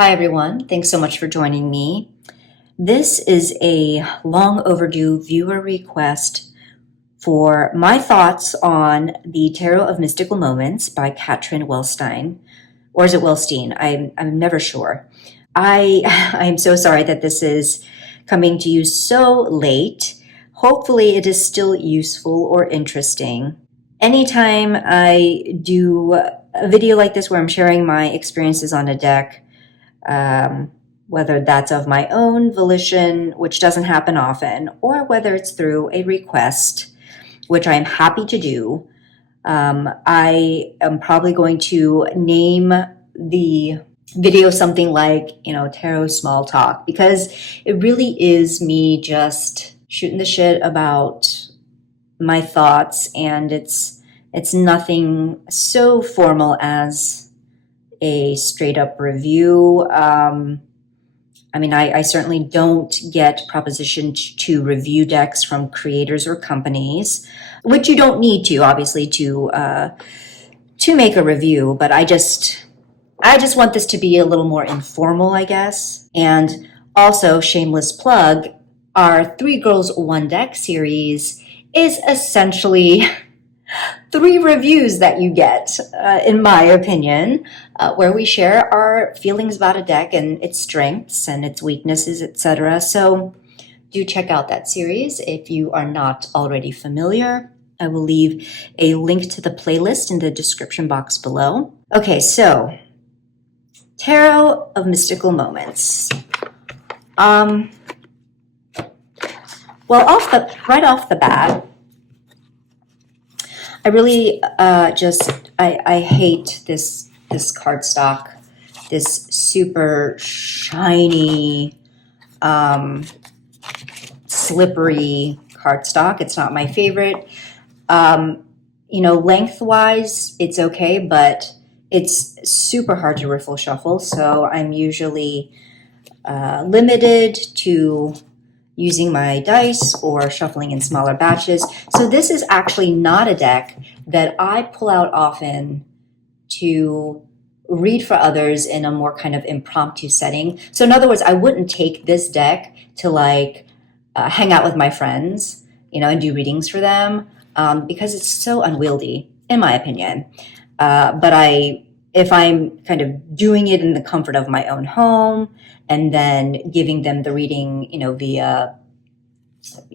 Hi, everyone. Thanks so much for joining me. This is a long overdue viewer request for my thoughts on the Tarot of Mystical Moments by Catrin Welz-Stein. Or is it Welstein? I'm never sure. I'm so sorry that this is coming to you so late. Hopefully it is still useful or interesting. Anytime I do a video like this where I'm sharing my experiences on a deck, whether that's of my own volition, which doesn't happen often, or whether it's through a request, which I'm happy to do. I am probably going to name the video something like, Tarot Small Talk, because it really is me just shooting the shit about my thoughts, and it's nothing so formal as a straight up review. I certainly don't get propositioned to review decks from creators or companies, which you don't need to, obviously, to make a review. But I just want this to be a little more informal, I guess. And also, shameless plug, our Three Girls One Deck series is essentially 3 reviews that you get, in my opinion, where we share our feelings about a deck and its strengths and its weaknesses, etc. So do check out that series if you are not already familiar. I will leave a link to the playlist in the description box below. Okay, so Tarot of Mystical Moments. Well, right off the bat, I really I hate this cardstock, this super shiny, slippery cardstock. It's not my favorite. Lengthwise, it's okay, but it's super hard to riffle shuffle. So I'm usually limited to using my dice or shuffling in smaller batches. So this is actually not a deck that I pull out often to read for others in a more kind of impromptu setting. So in other words, I wouldn't take this deck to hang out with my friends, and do readings for them, because it's so unwieldy, in my opinion. But if I'm kind of doing it in the comfort of my own home and then giving them the reading, via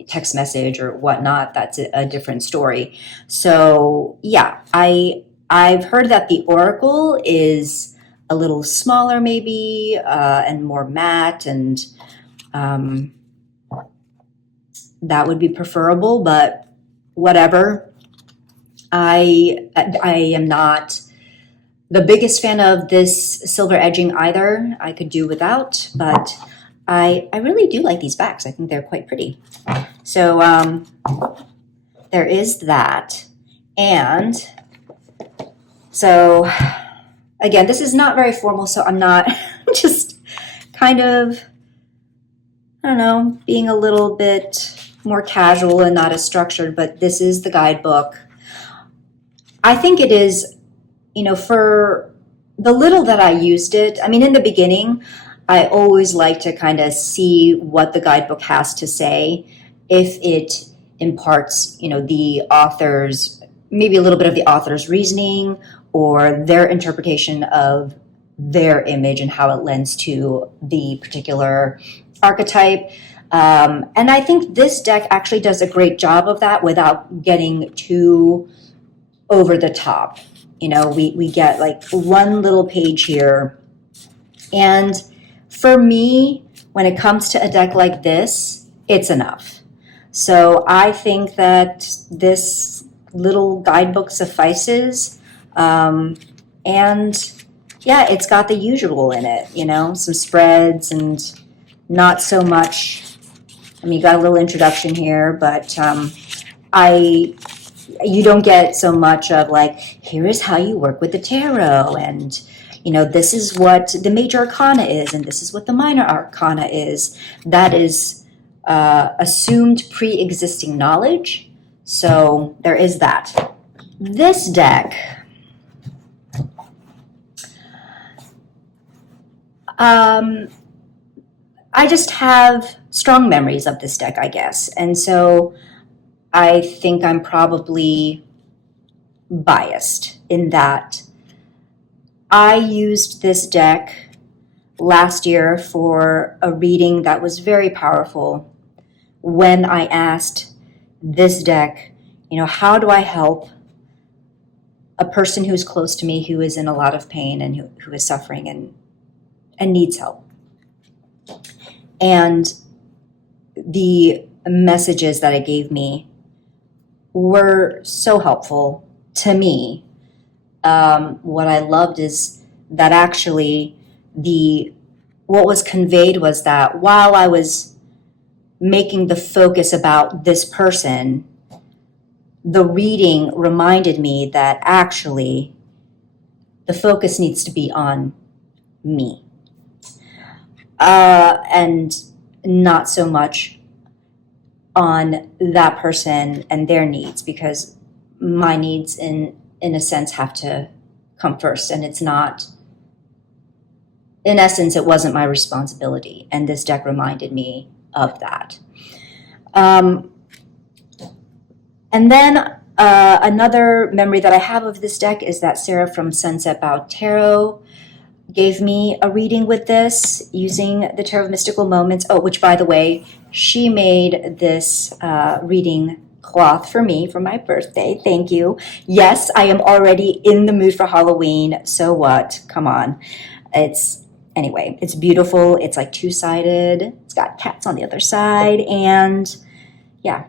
text message or whatnot, that's a different story. So yeah, I've heard that the Oracle is a little smaller maybe, and more matte, and that would be preferable, but whatever. I am not the biggest fan of this silver edging either. I could do without, but I really do like these backs. I think they're quite pretty. So there is that. And so again, this is not very formal, so I'm not just kind of, I don't know, being a little bit more casual and not as structured, but this is the guidebook. I think it is, for the little that I used it, in the beginning, I always like to kind of see what the guidebook has to say, if it imparts, the author's, maybe a little bit of the author's reasoning or their interpretation of their image and how it lends to the particular archetype. And I think this deck actually does a great job of that without getting too over the top. We get like one little page here. And for me, when it comes to a deck like this, it's enough. So I think that this little guidebook suffices. And yeah, it's got the usual in it, some spreads and not so much. You got a little introduction here, but you don't get so much of like, here is how you work with the tarot, and this is what the major arcana is, and this is what the minor arcana is. That is assumed pre-existing knowledge. So there is that. This deck, I just have strong memories of this deck, I guess. And so I think I'm probably biased in that I used this deck last year for a reading that was very powerful when I asked this deck, how do I help a person who's close to me who is in a lot of pain and who is suffering and needs help. And the messages that it gave me were so helpful to me. What I loved is that actually what was conveyed was that while I was making the focus about this person, the reading reminded me that actually the focus needs to be on me, and not so much on that person and their needs, because my needs in a sense have to come first, and it's not, in essence, it wasn't my responsibility, and this deck reminded me of that. And then another memory that I have of this deck is that Sarah from Sunset Bow Tarot gave me a reading with this using the Tarot of Mystical Moments. Oh, which, by the way, she made this reading cloth for me for my birthday. Thank you. Yes, I am already in the mood for Halloween. So what? Come on. Anyway, it's beautiful. It's like two-sided. It's got cats on the other side. And yeah,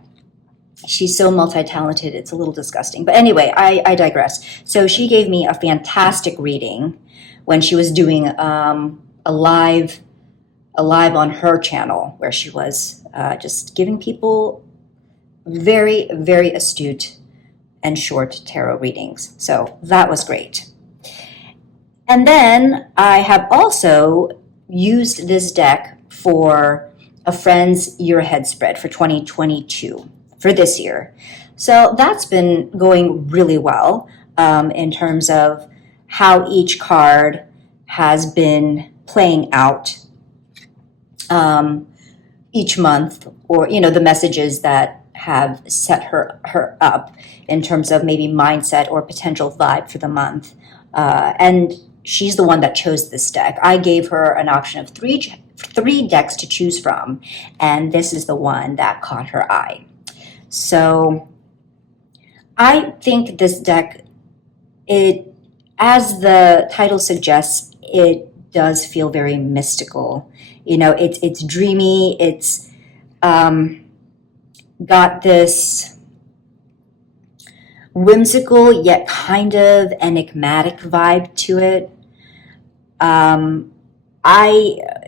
she's so multi-talented. It's a little disgusting. But anyway, I digress. So she gave me a fantastic reading when she was doing a live on her channel, where she was just giving people very, very astute and short tarot readings. So that was great. And then I have also used this deck for a friend's year ahead spread for 2022, for this year. So that's been going really well in terms of how each card has been playing out each month, or the messages that have set her up in terms of maybe mindset or potential vibe for the month. And she's the one that chose this deck. I gave her an option of three decks to choose from, and this is the one that caught her eye. So I think this deck, as the title suggests, it does feel very mystical. It's dreamy. It's got this whimsical yet kind of enigmatic vibe to it.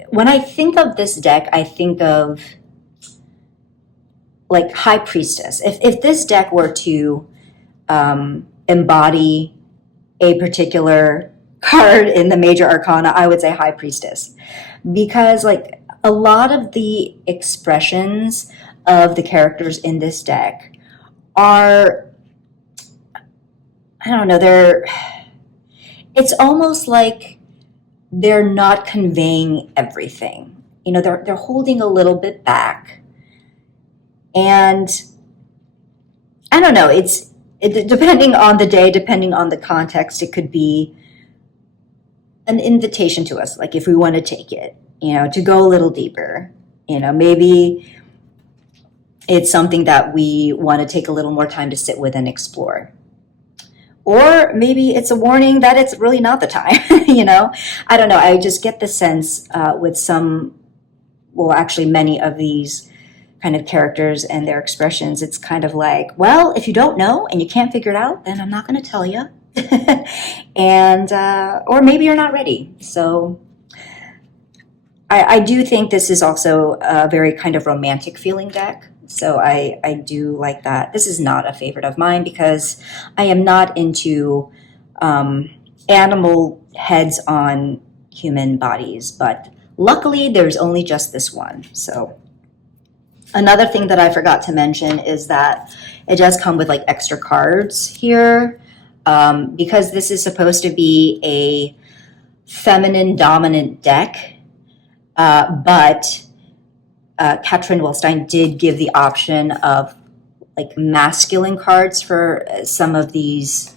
When I think of this deck, I think of like High Priestess. If this deck were to embody a particular card in the major arcana, I would say High Priestess, because like a lot of the expressions of the characters in this deck are, I don't know, it's almost like they're not conveying everything. They're holding a little bit back. And I don't know, depending on the day, depending on the context, it could be an invitation to us, like if we want to take it, to go a little deeper. Maybe it's something that we want to take a little more time to sit with and explore. Or maybe it's a warning that it's really not the time, I don't know. I just get the sense with many of these kind of characters and their expressions, it's kind of like, well, if you don't know and you can't figure it out, then I'm not going to tell you. And, or maybe you're not ready. So I do think this is also a very kind of romantic feeling deck. So I do like that. This is not a favorite of mine because I am not into animal heads on human bodies, but luckily there's only just this one. So another thing that I forgot to mention is that it does come with like extra cards here, because this is supposed to be a feminine dominant deck. But Catrin Welz-Stein did give the option of like masculine cards for some of these,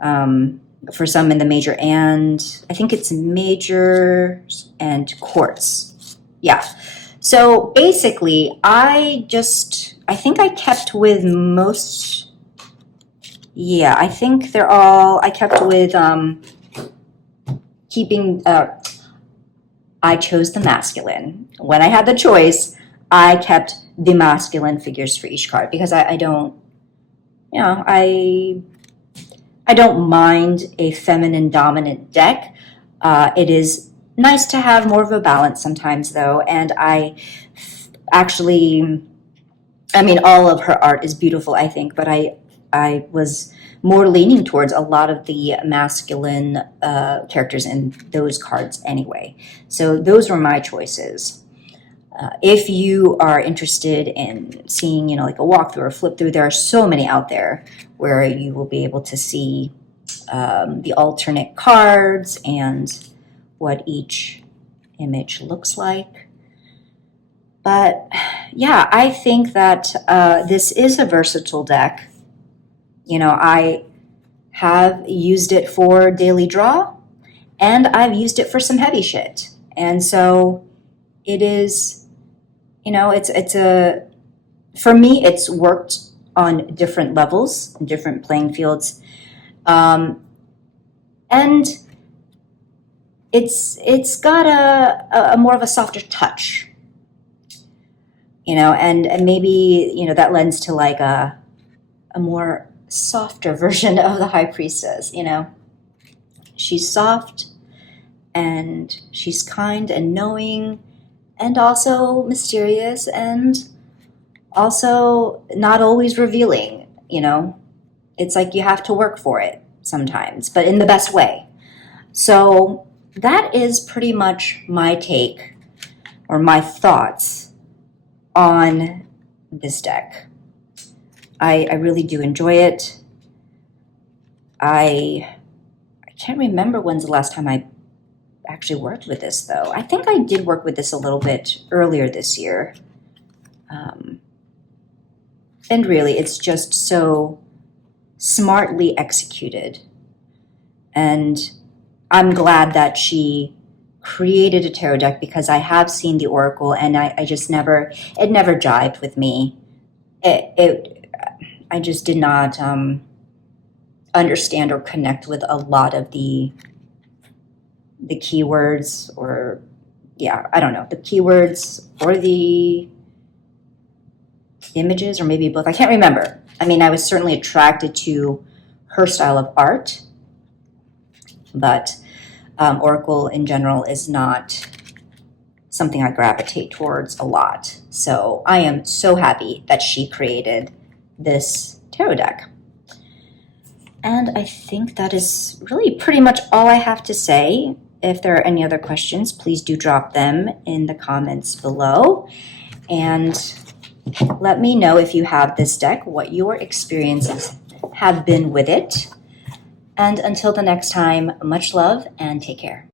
for some in the major, and I think it's major and quartz. Yeah. So basically, I think I kept with most, yeah, I think they're all, I kept with keeping, I chose the masculine. When I had the choice, I kept the masculine figures for each card because I don't, you know, I don't mind a feminine dominant deck. It is nice to have more of a balance sometimes though, and I actually, I mean, all of her art is beautiful, I think, but I was more leaning towards a lot of the masculine characters in those cards anyway. So those were my choices. If you are interested in seeing, you know, like a walkthrough or flip through, there are so many out there where you will be able to see the alternate cards and what each image looks like. But yeah, I think that this is a versatile deck. You know, I have used it for daily draw, and I've used it for some heavy shit. And so it is, you know, it's a, for me, it's worked on different levels, different playing fields. And it's got a more of a softer touch, you know, and maybe, you know, that lends to like a more softer version of the High Priestess, you know. She's soft, and she's kind and knowing, and also mysterious, and also not always revealing, you know. It's like you have to work for it sometimes, but in the best way. So that is pretty much my take or my thoughts on this deck. I really do enjoy it. I can't remember when's the last time I actually worked with this, though. I think I did work with this a little bit earlier this year. And really, it's just so smartly executed. And I'm glad that she created a tarot deck because I have seen the Oracle and I just never, it never jived with me. I just did not understand or connect with a lot of the keywords, or yeah, I don't know, the keywords or the images, or maybe both. I can't remember. I mean, I was certainly attracted to her style of art, but Oracle in general is not something I gravitate towards a lot. So I am so happy that she created this tarot deck. And I think that is really pretty much all I have to say. If there are any other questions, please do drop them in the comments below. And let me know if you have this deck, what your experiences have been with it. And until the next time, much love and take care.